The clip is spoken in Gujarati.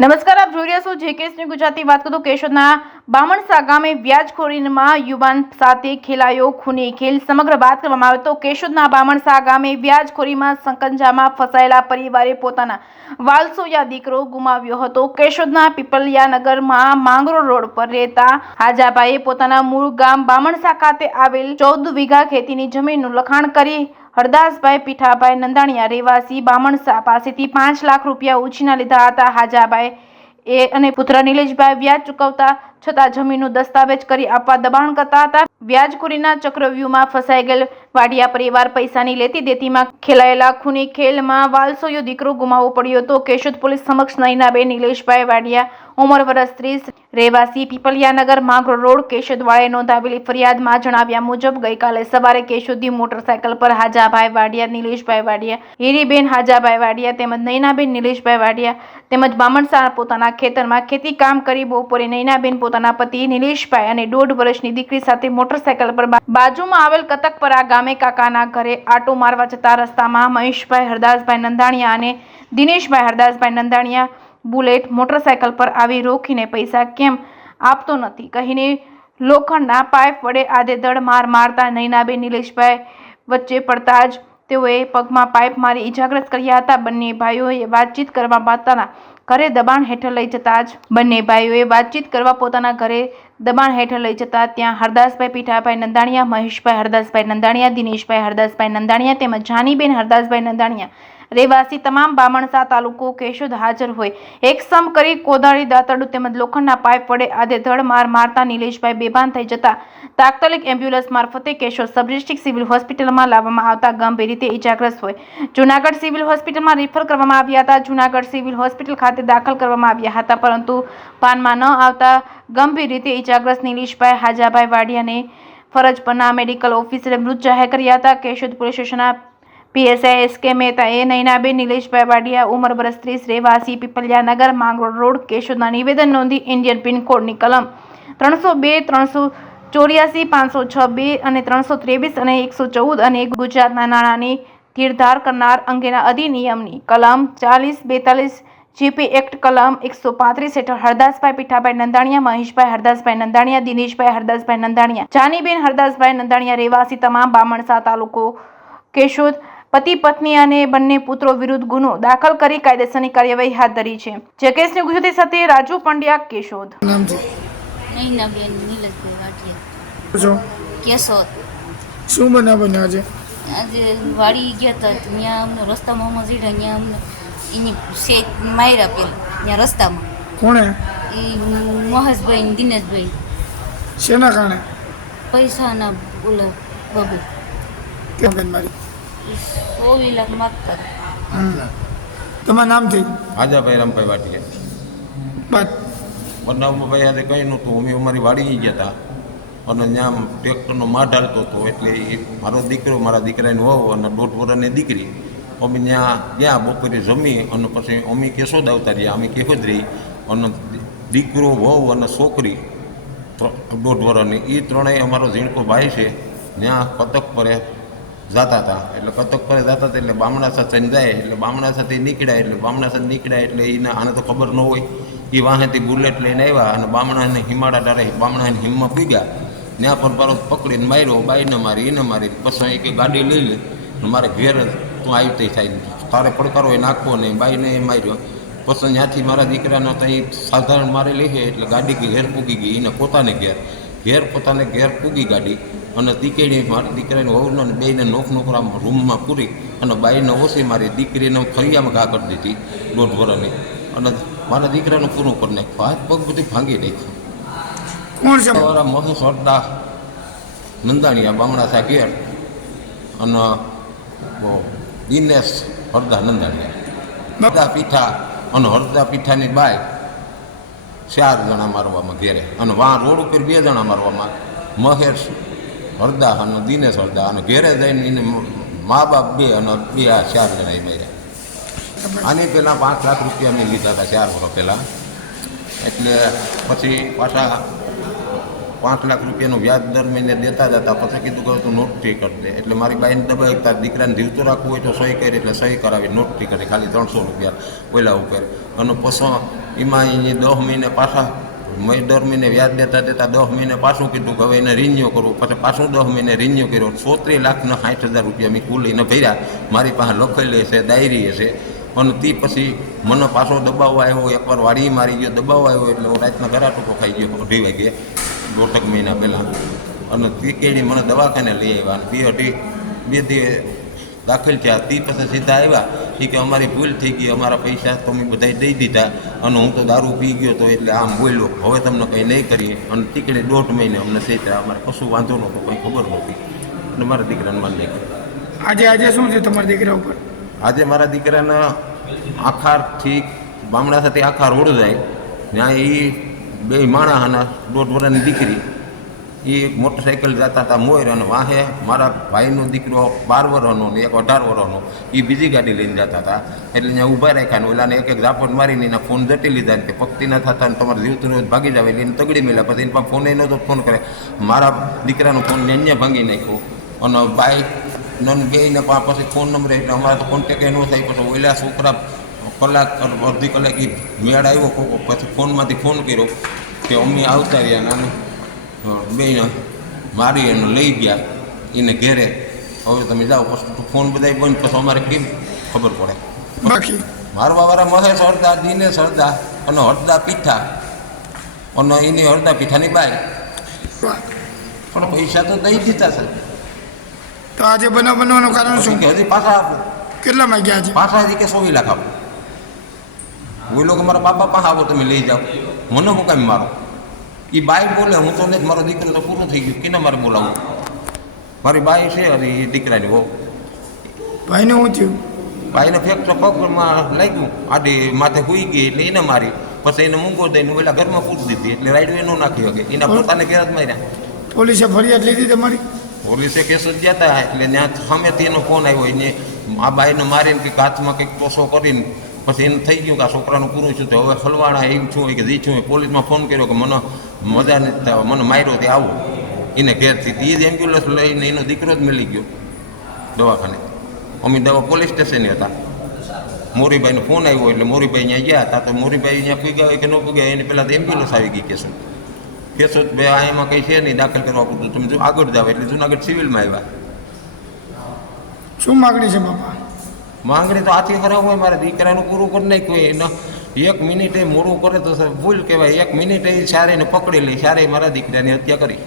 નમસ્કાર, આપ જોઈ રહ્યા છો જેકેએસની ગુજરાતી વાત કરું. કેશોદના બામણસા ગામે વ્યાજખોરીમાં યુવાન સાથે ખેલાયો ખૂની ખેલ. સમગ્ર વાત કરવામાં આવે તો કેશોદના બામણસા ગામે વ્યાજખોરીમાં સંકંજામાં ફસાયેલા પરિવારે પોતાના વાલસોયા દીકરો ગુમાવ્યો હતો. કેશોદના પીપલિયાનગરમાં માંગરો રોડ પર રહેતા હાજાભાઈએ પોતાના મૂળ ગામ બામણસા ખાતે આવેલ 14 વીઘા ખેતીની જમીનનું લખાણ કરી હરદાસભાઈ પીઠાભાઈ નંદાણીયા રહેવાસી બામણસા પાસેથી 5 લાખ રૂપિયા ઉછીના લીધા હતા. હાજાભાઈ અને પુત્ર નિલેશભાઈ વ્યાજ ચૂકવતા છતાં જમીનનું દસ્તાવેજ કરી આપવા દબાણ કરતા હતા. વ્યાજખોરીના ચક્રવ્યૂહમાં ફસાઈ ગયેલ વાડિયા પરિવાર પૈસાની લેતી દેતીમાં ખેલાયેલા ખૂની ખેલમાં વાલસોયો દીકરો ગુમાવવો પડ્યો હતો. કેશોદ પોલીસ સમક્ષ નયનાબેન નિલેશભાઈ વાડિયા, ઉંમર વર્ષ 30, રહેવાસી પીપલિયાનગર, માંગરો રોડ, કેશોદવાળાએ નોંધાવેલી ફરિયાદમાં જણાવ્યા મુજબ ગઈકાલે સવારે કેશોદથી મોટરસાયકલ પર હાજાભાઈ વાડિયા, નિલેશભાઈ વાડિયા, હીરીબેન હાજાભાઈ વાડિયા તેમજ નયનાબેન નિલેશભાઈ વાડિયા તેમજ બામણસા પોતાના ખેતરમાં ખેતી કામ કરી બપોરે નયનાબેન પોતાના પતિ નિલેશભાઈ અને 1.5 વર્ષની દીકરી સાથે મોટરસાયકલ પર બાજુમાં આવેલ કતકપરા ગામે કાકાના ઘરે આટો મારવા જતા રસ્તામાં મહેશભાઈ હરદાસભાઈ નંદાણીયા અને દિનેશભાઈ હરદાસભાઈ નંદાણીયા બુલેટ મોટરસાયકલ પર આવી રોકીને પૈસા કેમ આપતો નથી કહીને લોખંડના પાઇપ વડે આધેધડ માર મારતા નયનાબેન નિલેશભાઈ વચ્ચે પડતા જ તેઓએ પગમાં પાઇપ મારી ઇજાગ્રસ્ત કર્યા હતા. બંને ભાઈઓએ વાતચીત કરવા પોતાના ઘરે દબાણ હેઠળ લઈ જતા ત્યાં હરદાસભાઈ પીઠાભાઈ નંદાણીયા, મહેશભાઈ હરદાસભાઈ નંદાણીયા, દિનેશભાઈ હરદાસભાઈ નંદાણીયા તેમજ જાનીબેન હરદાસભાઈ નંદાણીયા રહેવાસી તમામ બામણસા તાલુકો કેશોદ હાજર હોય એકસમ કરી કોદાળી, દાતરડું તેમજ લોખંડના પાઇપ વડે આધેધડ માર મારતા નિલેશભાઈ બેભાન થઈ જતા તાત્કાલિક એમ્બ્યુલન્સ મારફતે કેશોદ સબ ડિસ્ટ્રિક્ટ સિવિલ હોસ્પિટલમાં લાવવામાં આવતા ગંભીર રીતે ઇજાગ્રસ્ત હોય જૂનાગઢ સિવિલ હોસ્પિટલમાં રિફર કરવામાં આવ્યા હતા. જૂનાગઢ સિવિલ હોસ્પિટલ ખાતે દાખલ કરવામાં આવ્યા હતા, પરંતુ ભાનમાં ન આવતા ગંભીર રીતે ઇજાગ્રસ્ત નિલેશભાઈ હાજાભાઈ વાડિયાને ફરજ પરના મેડિકલ ઓફિસરે મૃત જાહેર કર્યા હતા. કેશોદ પોલીસ સ્ટેશનના પીએસઆઈ SK મહેતાએ નયનાબેન નિલેશભાઈ વાડિયા, ઉંમર વર્ષ 30, રહેવાસી પીપલિયાનગર, માંગરોળ રોડ, કેશોદના નિવેદન નોંધી ઇન્ડિયન પિનકોડની કલમ 302, 384, 506(2) અને 323 અને 114 અને ગુજરાતના નાણાંની ધીરધાર કરનાર અંગેના અધિનિયમની કલમ 40, 42 GP એક્ટ કલમ 135 હેઠળ હરદાસભાઈ પીઠાભાઈ નંદાણીયા, મહેશભાઈ હરદાસભાઈ નંદાણીયા, દિનેશભાઈ હરદાસભાઈ નંદાણીયા, જાનીબેન હરદાસભાઈ નંદાણીયા રહેવાસી તમામ બામણસા તાલુકો કેશોદ પતિ પત્ની અને બંને પુત્રો વિરુદ્ધ ગુનો દાખલ કરી કાયદેસરની કાર્યવાહી હાથ ધરી છે. જેકેએસની ગુજરાતી સાથે રાજુ પંડ્યા, કેશોદ. નયનાબેન નિલેશભાઈ વાડિયા, કેશોદ. શું બનાવ્યું આજે? આજે વાડી ગયા હતા ત્યાં અમને રસ્તામાં મજીડા ત્યાં અમને એની શેત માર્યા પેલા ત્યાં રસ્તામાં. કોણે? એ મહેશભાઈ ને દિનેશભાઈ. શેના કારણે? પૈસાના બોલા બબે. કેમ બેન મારી? 16 લાખ માગતા. તમારું નામ થઈ? હાજાભાઈ રામભાઈ વાટિયા. બાદ બનાવમાં ભાઈ આજે કંઈ નહોતું. અમે અમારી વાડી ગયા હતા અને ત્યાં ટ્રેક્ટરનો માઢ હાલતો હતો. એટલે એ મારો દીકરો, મારા દીકરાની વહુ અને 1.5 વર્ષની દીકરી અમે ત્યાં ગયા બપોરે જમી અને પછી અમે કેશોદ આવતા રહ્યા. અમે કેશોદ રહી અને દીકરો, વહુ અને છોકરી 1.5 વર્ષની એ ત્રણેય અમારો ઝીણકો ભાઈ છે ત્યાં કતક પરે જતા હતા. એટલે કતક પરે જતા હતા એટલે બામણા સાથે જાય એટલે બામણા સાથે નીકળ્યા એટલે એને આને તો ખબર ન હોય. એ વાહેથી બુલેટ લઈને આવ્યા અને બામણાને હિમાડા ડારે બામણાને હિમમાં પીગ્યા. ત્યાં પર પારો પકડીને માર્યો, બાઈને મારી, એને મારી. પછી એક ગાડી લઈ લે મારે ઘેર તું આવી તે થાય, તારે પડકારો એ નાખવો નહીં, બાઈને એ માર્યો. પછી ત્યાંથી મારા દીકરાને ત્યાં સાધારણ મારી લઈ છે એટલે ગાડી ઘેર પૂગી ગઈ. એને પોતાને ઘેર પૂગી ગાડી અને દીકરી મારી દીકરાને વહુને બેને નોકરા રૂમમાં પૂરી અને બાઈને ઓછી મારી, દીકરીને ફરિયામાં ઘા કરી દીધી 1.5 વર્ષની અને મારા દીકરાનું પૂરું કરી નાખ્યું. હાથ પગ બધી ભાંગી નાખ્યું. કોણ છે? મારા મહેશ હરદા નંદાણીયા બામણાસા ઘેર અને દિનેશ હરદા નંદાણીયા, હરદા પીઠા અને હરદા પીઠાની બાઈ 4 જણા મારવામાં ઘેરે અને રોડ ઉપર 2 જણા મારવામાં, મહેશ હરદા અને દિનેશ હરદા અને ઘેરે જઈને એને મા બાપ 2 અને 4 જણા એ માર્યા. આની પહેલાં 5 લાખ રૂપિયા મેં લીધા હતા 4 વર્ષ પહેલાં. એટલે પછી પાછા 5 લાખ રૂપિયાનું વ્યાજ દર મહિને દેતા જતા. પછી કીધું કે તું નોટરી કરી દે. એટલે મારી બાઈને દબાવી, તાર દીકરાને જીવતો રાખવું હોય તો સહી કરી, એટલે સહી કરાવી, નોટરી કરી ખાલી 300 રૂપિયા ઓલા ઉપર. અને પછી એમાં એને 10 મહિને પાછા દર મહિને વ્યાજ દેતા દેતા 10 મહિને પાછું કીધું કે હવે એને રિન્યુ કરવું, પછી પાછું 10 મહિને રિન્યુ કર્યો. 37,60,000 રૂપિયા મેં કુલ એને ભર્યા. મારી પાસે લખેલી છે, ડાયરી છે. અને તે પછી મને પાછો દબાવવા આવ્યો, એકવાર વાડી મારી ગયો, દબાવવા આવ્યો એટલે હું રાતના ઘરાટૂકો ખાઈ ગયો 2:30 વાગે 2 મહિના પહેલાં. અને તે કેળી મને દવાખાને લઈ આવ્યા અને 2 દિવસ દાખલ થયા. તે પછી સીધા આવ્યા એ કે અમારી ભૂલ થઈ ગઈ, અમારા પૈસા તમે બધા દઈ દીધા અને હું તો દારૂ પી ગયો તો એટલે આમ બોલ્યો, હવે તમને કંઈ નહીં કરીએ. અને તીકડે 1.5 મહિને અમને સેતા, અમારે કશું વાંધો નહોતો, કંઈ ખબર નહોતી. અને મારા દીકરાને માન નાખ્યો. આજે શું છે તમારા દીકરા ઉપર? આજે મારા દીકરાના આખારથી બામણા સાથે આખા રોડ જાય ત્યાં એ 2 માણસના 1.5 વર્ષની દીકરી એ મોટરસાઇકલ જતા હતા મોર, અને વાહે મારા ભાઈનો દીકરો 12 વર્ષનો ને એક 18 વર્ષનો એ બીજી ગાડી લઈને જતા હતા. એટલે ત્યાં ઊભા રાખ્યા ને ઓલાને એક ઝાપટ મારીને એના ફોન જટી લીધા ને કે પક્તિ ના થતા ને તમારે જીવતું ભાગી જાવ એટલે એને તગડી મેળ્યા. પછી એના ફોન એ નહોતો, ફોન કરે મારા દીકરાનો ફોન અહીંયા ભાંગી નાખ્યો. અને બાઇક નન બેને પછી ફોન નંબર એટલે અમારે તો કોન્ટેક્ટ ન થાય. પછી ઓલા છોકરા કલાક અડધી કલાક એ મેળ આવ્યો, પછી ફોનમાંથી ફોન કર્યો કે અમ્મી આવતા રહ્યા નાનું બેને મારી એને લઈ ગયા એને ઘેરે. હવે તમે જાઓ, પછી ફોન બધા બંધ, પછી અમારે કેમ ખબર પડે? બાકી મારવાવાળા મહેશ હળદા, દિનેશ હળદા અને હળદા પીઠા અને એની હળદા પીઠાની બાઈ, પણ પૈસા તો દઈ દીધા છે. તો આજે બનવાનું કારણ શું? કે હજી પાછા આપો, કેટલામાં ગયા છે? પાછા હજી કે 100 લાખ આપો. બોલો કે મારા બાપા પાસે આવો, તમે લઈ જાઓ, મને હું કાંઈ મારો? એ બાઈ બોલે, હું તો નહીં, મારો દીકરો તો પૂરું થઈ ગયું, કેને મારે બોલાવું? મારી બાઈ છે અને એ દીકરાની હો. ભાઈને શું થયું? ભાઈને ફ્રેક્ચર પગમાં લાગ્યું, આડી માથે હુઈ ગઈ એટલે એને મારી. પછી એને મૂંગો દઈને પેલા ઘરમાં પૂરી દીધી એટલે રાઈડ ન નાખી શકે, એના પોતાને ઘેર જ માર્યા. પોલીસે ફરિયાદ લીધી તમારી? પોલીસે કેસ જ ગયા હતા એટલે ત્યાં સામેથી એનો ફોન આવ્યો, એને આ બાઈને મારીને કે હાથમાં કંઈક ટોસો કરીને પછી એને થઈ ગયું કે આ છોકરાનું પૂરું છું. તો હવે હલવાણા એમ છું કે જી છું. પોલીસમાં ફોન કર્યો કે મને મજા નથી, મને માર્યો તે આવું એને ઘેરથી. એ જ એમ્બ્યુલન્સ લઈને એનો દીકરો જ મળી ગયો દવાખાને. અમે દવા પોલીસ સ્ટેશને હતા. મોરીભાઈનો ફોન આવ્યો એટલે મોરીભાઈ ત્યાં ગયા હતા. તો મોરીભાઈ ત્યાં પૂગ્યા હોય કે ન પૂગ્યા એને પહેલાં તો એમ્બ્યુલન્સ આવી ગઈ કેસો ભાઈ એમાં કંઈ છે નહીં, દાખલ કરવા પૂરતું તમે જો આગળ જાવ એટલે જુનાગઢ સિવિલમાં આવ્યા. શું માગણી છે બાપા? માંગણી તો આથી ખરાબ હોય, મારા દીકરાનું પૂરું કરી નાખ્યું. એના 1 મિનિટે મોડું કરે તો ભૂલ કહેવાય. 1 મિનિટે સારેને પકડી લઈ, સારે મારા દીકરાની હત્યા કરી.